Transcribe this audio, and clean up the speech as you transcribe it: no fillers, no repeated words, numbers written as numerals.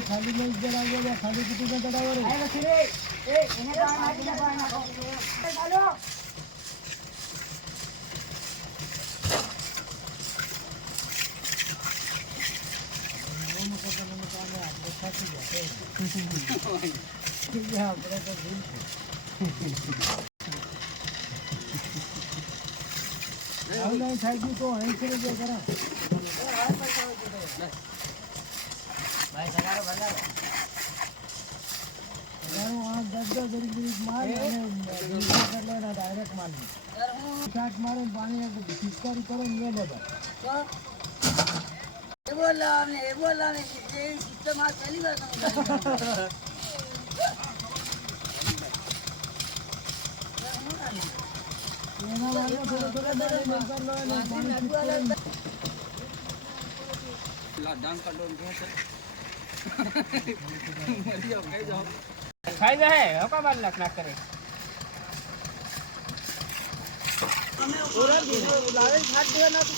ખાલી મેં ઇધર આ ગયા ખાલી કિતની का चढ़ाओ रे आए बस रे ए इन्हें तो मार दिया बाहर ना डालो वो मुकदमे में काम है आप खाती जाते हैं यहां पर तो भूल ऑनलाइन થાય તો અહીં છે જે કરા ભાઈ સગારો ભલા હું આ 10 ગરીબ માર અને લેના ડાયરેક્ટ માર શાટ મારે પાણી પિચકારી કરો ને લે બાબા એ બોલા ને એ સિસ્ટમ આ પહેલી વાર એના વાળો થોડો નંબર લો અને પાણી લાડાન કાઢો ને છે મરી ગઈ જાવ ખાઈ જાય હકા બાર નાખ કરે અમે ઓરા દીધો લાવે છાટ દેવા ના તો